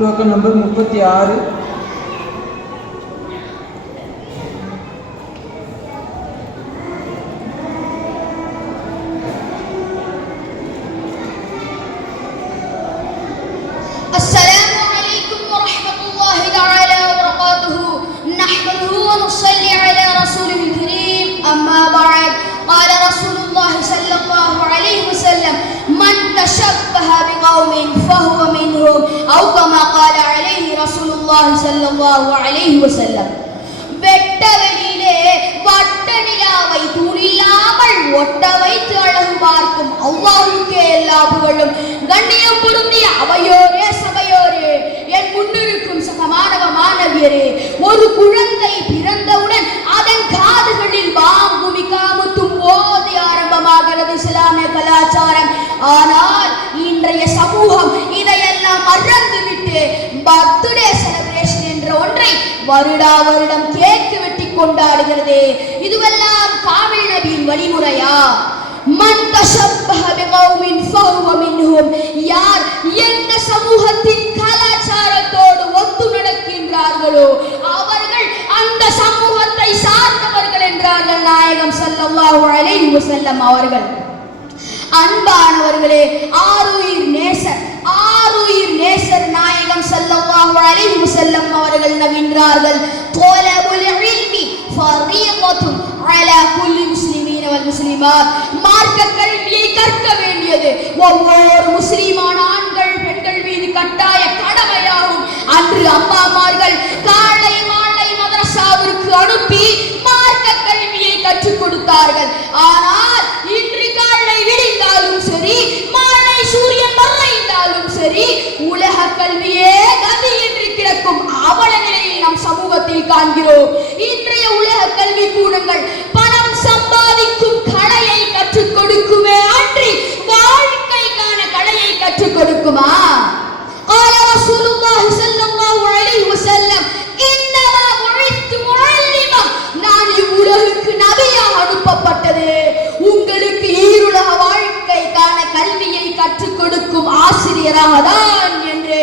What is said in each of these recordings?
Token number 36. வெட்டவெளியிலே வட்ட நிலாவை தூணில்லாமல் ஒட்ட வைத்து அழகு பார்க்கும் அல்லாஹ்வுக்கே எல்லா புகழும். கண்ணியம் பொருந்திய அவையோரே சபையோரே, என் முன்னிருக்கும் சக மாணவ மாணவியரே, ஒரு குழந்தை பிறந்தவுடன் அதன் காதுகளில் பாங்குமி காமுத்தும் போது ஆரம்பமாகிறது இஸ்லாமிய கலாச்சாரம். ஆனால் இன்றைய சமூகம் இதையெல்லாம் மறந்துவிட்டு பர்த்டே செலிப்ரேஷன் என்ற ஒன்றை வருடா வருடம் கேக்கு வெட்டி கொண்டாடுகிறது. இதுவெல்லாம் காமில் நபியின் வழிமுறையா? மன் தஷப்பஹ பிகௌமின் ஃபஹுவ மின்ஹும், யார் எந்த சமூகத்தின் கலாச்சாரத்தோடு ஒத்து நடக்கின்றார்களோ அவர்கள் அந்த சமூகத்தை சார்ந்தவர்கள் என்றார்கள் நாயகம் ஸல்லல்லாஹு அலைஹி வஸல்லம் அவர்கள். அன்பானவர்களே, ஆருயிர் நேசர் நாயகம் ஸல்லல்லாஹு அலைஹி வஸல்லம் அவர்கள் நவின்றார்கள், தொலபுல் இல்மி ஃபரீதத்துன் அலா குல்லி முஸ்லிமீன வல் முஸ்லிமாத். மார்க்க கல்வியை கற்க வேண்டியது ஒவ்வொரு முஸ்லிமான ஆண்கள் பெண்கள் மீது கட்டாய கடமையாகும். அன்று அம்மாமார்கள் காலை மாலை மதரசாவிற்கு அனுப்பி மார்க்க கல்வியை கற்றுக் கொடுத்தார்கள். ஆனால் இன்று காலை விடிந்தாலும் சரி, மாலை சூரியன் மறைந்தாலும் சரி, உலக கல்வியே கதி என்று கிடக்கும் அவல நிலையை நம் சமூகத்தில் காண்கிறோம். இன்றைய உலக கல்வி கூடங்கள் பணம் சம்பாதிக்கும் கலையை கற்றுக் கொடுக்குமே அன்றி வாழ்க்கைக்கான கலையை கற்றுக் கொடுக்குமா? قال رسول الله صلى الله عليه وسلم انما بعثت معلما, நான் இவ்வுலகுக்கு நபியாக அனுப்பப்பட்டது உங்களுக்கு ஈருலக வாழ்க்கைக்கான கல்வியை கற்றுக் கொடுக்கும் ஆசிரியராக தான் என்று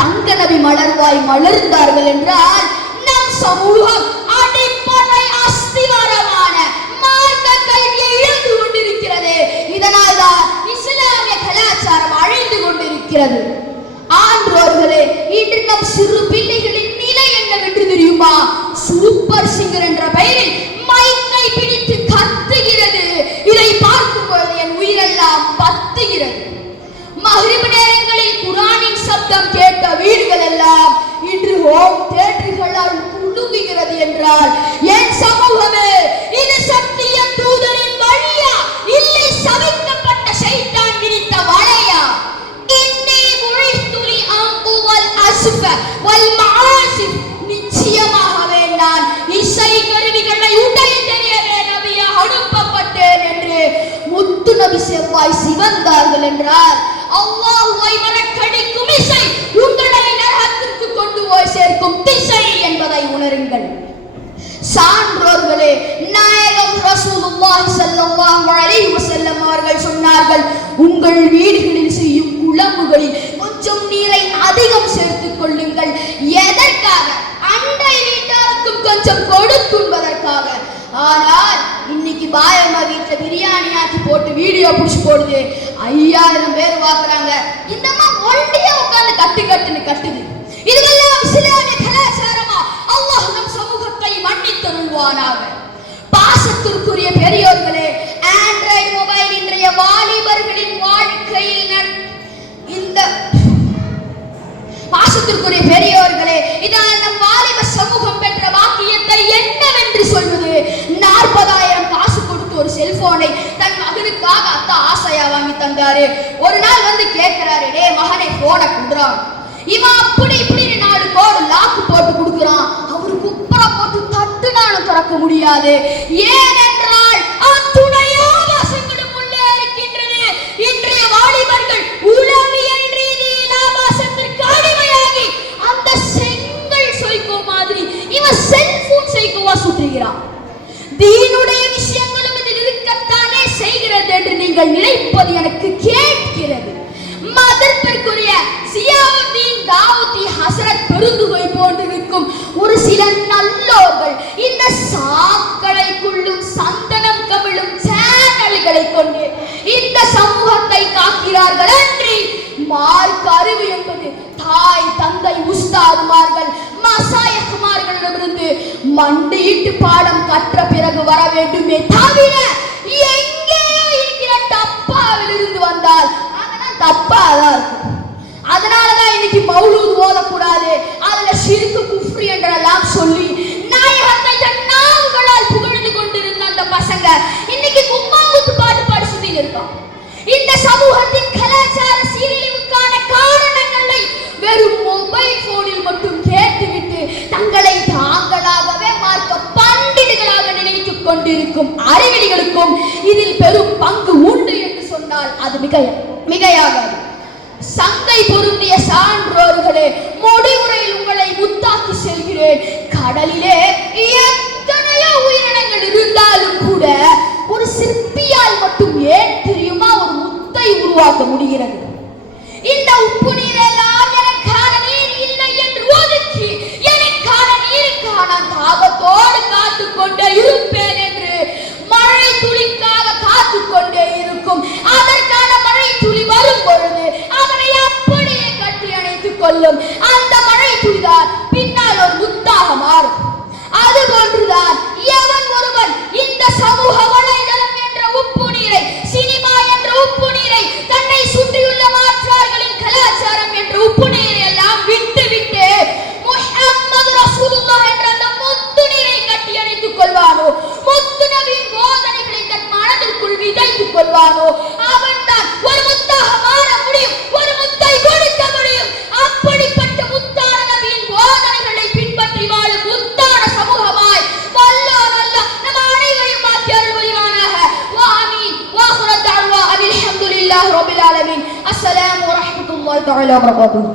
தங்க நபி மலர்வாய் மலர்ந்தார்கள் என்றால் நம் சமூகம் அடிப்படை அஸ்திவாரமான மார்க்க கல்வியை இழந்து கொண்டிருக்கிறது. இதனால் தான் இஸ்லாமிய கலாச்சாரம் அழிந்து கொண்டிருக்கிறது. ஆன்றோர்களே, இன்று நம் சிறு பிள்ளைகளின் நிலை என்னவென்று தெரியுமா? சூப்பர் சிங்கர் என்ற பெயரில் மைக்கை பிடித்து கத்துகிறது. இதை பார்க்கும் பொழுது என் உயிரெல்லாம் பத்துகிறது. மக்ரிப் நேரங்களில் குர்ஆனின் சப்தம் கேட்ட வீடுகள் எல்லாம் இன்று ஹோம் தியேட்டர்களால் குலுங்குகிறது என்றால் என் சமூகமே, இது சத்திய தூதரின் வழியா இல்லை சபிக்கப்பட்ட ஷைத்தான் விரித்த வலையா? நிச்சயமாகவே நான் இசை கருவிகளை உடைத்தெறியவே நபியாக அனுப்பப்பட்டேன் என்று முத்து நபி செவ்வாய் சிவந்தார்கள் என்றால் அல்லாஹ்வை மறக்கடிக்கும் இசை உங்களை நரகத்திற்கு கொண்டு போய் சேர்க்கும் திசை என்பதை உணருங்கள். சான்றோர்களே, நாயகம் ரசூலுல்லாஹி ஸல்லல்லாஹு அலைஹி வஸல்லம் அவர்கள் சொன்னார்கள், உங்கள் வீடுகளில் செய்யும் குழம்புகளில் கொஞ்சம் நீரை அதிகம் சேர்த்துக் கொள்ளுங்கள். எதற்காக? அண்டை வீட்டாருக்கும் கொஞ்சம் கொடுக்கும்பதற்காக. ஆனால் இன்னைக்கு பாயம்மா வீட்டுல பிரியாணி ஆக்கி போட்டு வீடியோ புடிச்சு போடுது, 5000 பேர் பாக்குறாங்க. இந்த அம்மா ஒண்டியா உட்கார்ந்து கட்டுன்னு கட்டுது. இதுவெல்லாம் இஸ்லாமிய கலாச்சாரமா? அல்லாஹ் நம் சமூகத்தை மன்னித்தருள்வானாக. பாசத்திற்குரிய பெரியோர்களே, ஆண்ட்ராய்டு மொபைல் இன்றைய வாலிபர்களின் வாழ்க்கையில் இந்த பாசத்திற்குரிய பெரியோர்களே, இதனால் நம் வாலிப சமூகம் பெற்ற வாக்கியத்தை என்னவென்று சொல்வது? 40,000 காசு கொடுத்து ஒரு செல்போனை தன் மகனுக்காக அத்தா ஆசையா வாங்கி தந்தாரு. ஒரு நாள் வந்து கேட்கிறாரு, டே மகனை போனை கொடுறான். இவன் அப்படி இப்படின்னு 4 கோடு லாக்கு போட்டு கொடுக்கிறான். அவரு குப்பர போட்டு தட்டுனாலும் திறக்க முடியாது. ஏனென்றால் அத்துணை ஆபாசங்களும் உள்ளே இருக்கின்றது. இன்றைய வாலிபர்கள் உளவியல் ரீதியில் ஆபாசத்திற்கு அடிமையாகி அந்த செங்கல் சைக்கோ மாதிரி இவன் செல்போன் சைக்கோவா சுற்றுகிறான். தீனுடைய விஷயங்களும் இதில் இருக்கத்தானே செய்கிறது என்று நீங்கள் நினைப்பது எனக்கு கேட்கிறது. மதத்திற்குரிய ஜியாவுத்தீன் தாவூதி பெருந்துகை போன்றிருக்கும் ஒரு சில நல்லோர்கள் இந்த சாக்கடைக்குள்ளும் சந்தனம் கவிழும் சேனல்களை கொண்டு இந்த சமூகத்தை காக்கிறார்கள் அன்றி மார்க்க அறிவு என்பது தாய் தந்தை உஸ்தாதுமார்கள் மசாயகுமார்களிடமிருந்து மண்டியிட்டு பாடம் கற்ற பிறகு வர வேண்டுமே தவிர எங்கேயோ இருக்கிற டப்பாவில் இருந்து வந்தால் அதெல்லாம் தப்பாதான் இருக்கும். அதனாலதான் இன்னைக்கு மௌலூத் ஓதக்கூடாது, அதுல ஷிர்க் குஃப்ர் என்றெல்லாம் சொல்லி நாயகத்தை தன் நாவுகளால் புகழ்ந்து கொண்டிருந்த அந்த பசங்க இன்னைக்கு கும்மாங்குத்து பாட்டு பாடி சுத்திட்டு இருக்கான். இந்த சமூகத்தின் கலாச்சார சீரழிவுக்கான காரணங்களை வெறும் மொபைல் போனில் மட்டும் கேட்டுவிட்டு தங்களை தாங்களாகவே மார்க்க பண்டிடுகளாக நினைத்துக் கொண்டிருக்கும் அறிவிலிகளுக்கும் இதில் பெரும் பங்கு உண்டு என்று சொன்னால் அது மிகையாகாது. சங்கை பொருந்திய சான்றோர்களே, முடிவுரையில் உங்களை முத்தாக்கி செல்கிறேன். கடலிலே எத்தனையோ உயிரினங்கள் இருந்தாலும் கூட ஒரு சிற்பியால் மட்டும் ஏன் தெரியுமா ஒரு முத்தை உருவாக்க முடிகிறது? இந்த உப்பு நீரெல்லாம் எனக்கான நீர் இல்லை என்று ஒதுக்கி எனக்கான நீருக்கான தாகத்தோடு காத்துக்கொண்டே இருப்பேன் என்று மழை துளிக்காக காத்துக்கொண்டே இருக்கும். அதற்கான மழை துளி வரும் பொழுது அதனை அப்படியே கட்டி அணைத்துக் கொள்ளும். அந்த மழை துளிதான் பின்னால் ஒரு முத்தாக மாறும். அது போன்றுதான் எவன் ஒருவன் இந்த சமூக வலைதளம் என்ற உப்பு நீரை, சினிமா என்ற உப்பு நீரை, தன்னை சுற்றியுள்ள மாற்றார்களின் கலாச்சாரம் என்ற உப்பு நீரை எல்லாம் விட்டு விட்டு முஹம்மது ரசூலுல்லாஹ் என்ற அந்த முத்து நீரை கட்டி அணைத்துக் கொள்வானோ, முத்து நபியின் போதனைகளை தன் மனதிற்குள் விதைத்துக் கொள்வானோ, அவன்தான் ஒரு முத்தாக மாற முடியும், ஒரு முத்தை கொடுக்க முடியும். அப்படிப்பட்ட முத்தான நபியின் போதனைகளை பின்பற்றி வாழும் முத்தான சமூகமாய் வல்லாஹ் அல்லாஹ் நம் அனைவரையும் மாற்றி அருள் புரிவானாக. வா ஆமீன். வா ஆகிரு தஅவா அல்ஹம்துலில்லாஹி ரப்பில் ஆலமீன். அஸ்ஸலாமு அலைக்கும் வரஹ்மத்துல்லாஹி வபரகாத்துஹு.